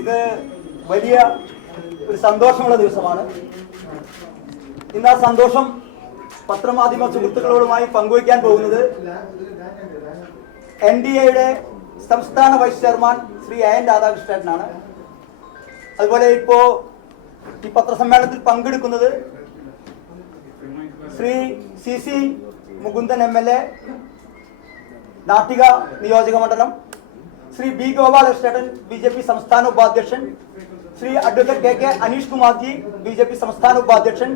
ഇത് വലിയ ഒരു സന്തോഷമുള്ള ദിവസമാണ്. ഇന്ന് ആ സന്തോഷം പത്രമാധ്യമ സുഹൃത്തുക്കളോടുമായി പങ്കുവയ്ക്കാൻ പോകുന്നത് NDAയുടെ സംസ്ഥാന വൈസ് ചെയർമാൻ ശ്രീ AN രാധാകൃഷ്ണനാണ്. അതുപോലെ ഇപ്പോൾ ഈ പത്രസമ്മേളനത്തിൽ പങ്കെടുക്കുന്നത് ശ്രീ CC മുകുന്ദൻ MLA നാട്ടിക നിയോജക മണ്ഡലം, ശ്രീ B ഗോപാലകൃഷ്ണൻ BJP സംസ്ഥാന ഉപാധ്യക്ഷൻ, Shri advocate KK Aneesh Kumarji BJP സംസ്ഥാന ഉപാധ്യക്ഷൻ,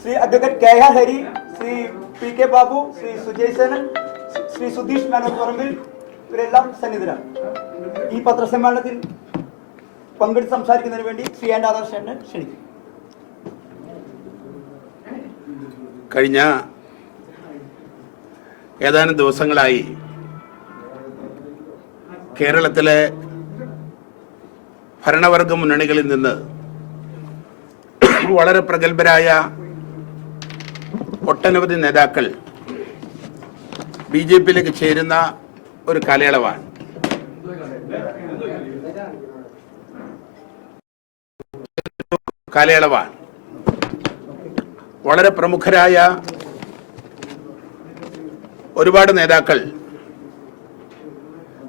Shri advocate KR Hari, Shri PK Babu, Shri Sujay Senan, Shri Sudheesh മേനോൻപറമ്പിൽ, ഇവരെല്ലാം സന്നിധരാണ്. ഈ പത്രസമ്മേളനത്തിൽ പങ്കെടുത്ത് സംസാരിക്കുന്നതിന് വേണ്ടി ശ്രീ AN രാധാകൃഷ്ണനെ ക്ഷണിക്കും. കഴിഞ്ഞ ഏതാനും ദിവസങ്ങളായി കേരളത്തിലെ ഭരണവർഗ മുന്നണികളിൽ നിന്ന് വളരെ പ്രഗത്ഭരായ ഒട്ടനവധി നേതാക്കൾ BJPയിലേക്ക് ചേരുന്ന ഒരു കാലയളവാണ്. വളരെ പ്രമുഖരായ ഒരുപാട് നേതാക്കൾ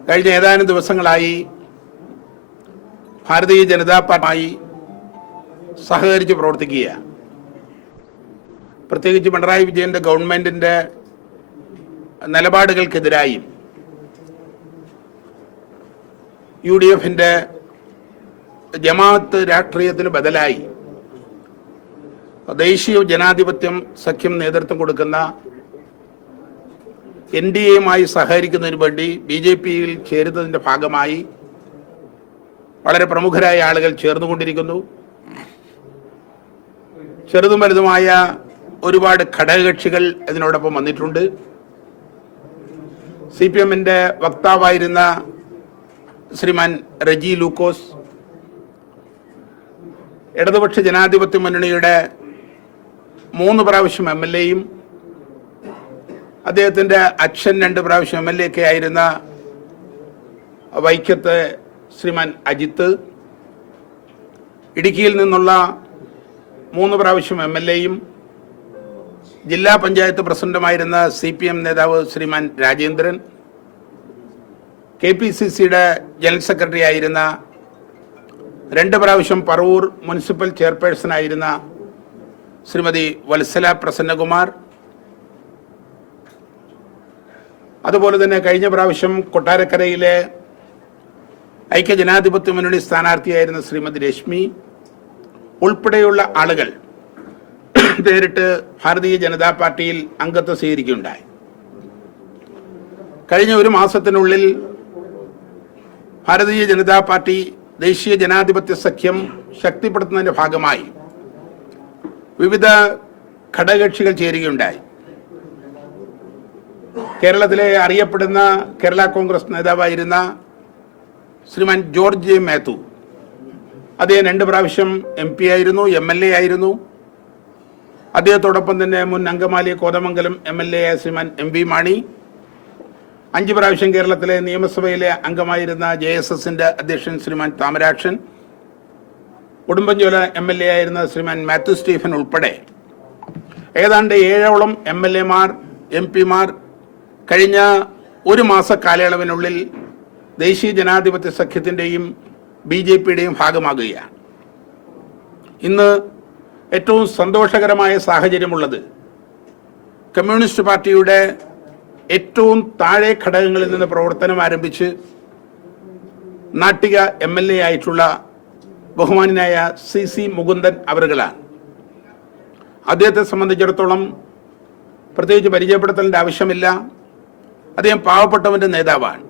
കഴിഞ്ഞ ഏതാനും ദിവസങ്ങളായി ഭാരതീയ ജനതാ പാർട്ടിയുമായി സഹകരിച്ച് പ്രവർത്തിക്കുകയാണ്. പ്രത്യേകിച്ച് പിണറായി വിജയന്റെ ഗവൺമെന്റിന്റെ നിലപാടുകൾക്കെതിരായും UDFന്റെ ജമാഅത്ത് രാഷ്ട്രീയത്തിന് ബദലായി ദേശീയ ജനാധിപത്യം സഖ്യം നേതൃത്വം കൊടുക്കുന്ന NDAയുമായി സഹകരിക്കുന്നതിന് വേണ്ടി BJPയിൽ ചേരുന്നതിൻ്റെ ഭാഗമായി വളരെ പ്രമുഖരായ ആളുകൾ ചേർന്നുകൊണ്ടിരിക്കുന്നു. ചെറുതും വലുതുമായ ഒരുപാട് ഘടകകക്ഷികൾ ഇതിനോടൊപ്പം വന്നിട്ടുണ്ട്. CPMന്റെ വക്താവായിരുന്ന ശ്രീമാൻ റെജി ലൂക്കോസ്, ഇടതുപക്ഷ ജനാധിപത്യ മുന്നണിയുടെ 3 പ്രാവശ്യം MLAയും അദ്ദേഹത്തിൻ്റെ അച്ഛൻ 2 പ്രാവശ്യം MLA ഒക്കെ ആയിരുന്ന വൈക്കത്ത് ശ്രീമാൻ അജിത്ത്, ഇടുക്കിയിൽ നിന്നുള്ള 3 പ്രാവശ്യം MLAയും ജില്ലാ പഞ്ചായത്ത് പ്രസിഡന്റുമായിരുന്ന CPM നേതാവ് ശ്രീമാൻ രാജേന്ദ്രൻ, KPCCയുടെ ജനറൽ സെക്രട്ടറി ആയിരുന്ന 2 പ്രാവശ്യം പറവൂർ മുനിസിപ്പൽ ചെയർപേഴ്സൺ ആയിരുന്ന ശ്രീമതി വത്സല പ്രസന്നകുമാർ, അതുപോലെ തന്നെ കഴിഞ്ഞ പ്രാവശ്യം കൊട്ടാരക്കരയിലെ ഐക്യജനാധിപത്യ മുന്നണി സ്ഥാനാർത്ഥിയായിരുന്ന ശ്രീമതി രശ്മി ഉൾപ്പെടെയുള്ള ആളുകൾ നേരിട്ട് ഭാരതീയ ജനതാ പാർട്ടിയിൽ അംഗത്വം സ്വീകരിക്കുകയുണ്ടായി. കഴിഞ്ഞ ഒരു മാസത്തിനുള്ളിൽ ഭാരതീയ ജനതാ പാർട്ടി ദേശീയ ജനാധിപത്യ സഖ്യം ശക്തിപ്പെടുത്തുന്നതിൻ്റെ ഭാഗമായി വിവിധ ഘടകകക്ഷികൾ ചേരുകയുണ്ടായി. കേരളത്തിലെ അറിയപ്പെടുന്ന കേരള കോൺഗ്രസ് നേതാവായിരുന്ന ശ്രീമാൻ ജോർജ് മാത്യു, അദ്ദേഹം 2 പ്രാവശ്യം MP ആയിരുന്നു, MLA ആയിരുന്നു. അദ്ദേഹത്തോടൊപ്പം തന്നെ മുൻ അങ്കമാലി കോതമംഗലം MLA ആയ ശ്രീമാൻ MV മാണി, 5 പ്രാവശ്യം കേരളത്തിലെ നിയമസഭയിലെ അംഗമായിരുന്ന JSSന്റെ അധ്യക്ഷൻ ശ്രീമാൻ താമരാക്ഷൻ, ഉടുമ്പൻചോല MLA ആയിരുന്ന ശ്രീമാൻ മാത്യു സ്റ്റീഫൻ ഉൾപ്പെടെ ഏതാണ്ട് 7ഓളം MLAമാർ MP മാർ കഴിഞ്ഞ ഒരു മാസ കാലയളവിനുള്ളിൽ ദേശീയ ജനാധിപത്യ സഖ്യത്തിൻ്റെയും BJPയുടെയും ഭാഗമാകുകയാണ്. ഇന്ന് ഏറ്റവും സന്തോഷകരമായ സാഹചര്യമുള്ളത് കമ്മ്യൂണിസ്റ്റ് പാർട്ടിയുടെ ഏറ്റവും താഴെ ഘടകങ്ങളിൽ നിന്ന് പ്രവർത്തനം ആരംഭിച്ച് നാട്ടിക MLA ആയിട്ടുള്ള ബഹുമാനായ CC മുകുന്ദൻ അവറുകളാണ്. അദ്ദേഹത്തെ സംബന്ധിച്ചിടത്തോളം പ്രത്യേകിച്ച് പരിചയപ്പെടുത്തലിൻ്റെ ആവശ്യമില്ല. അദ്ദേഹം പാവപ്പെട്ടവൻ്റെ നേതാവാണ്.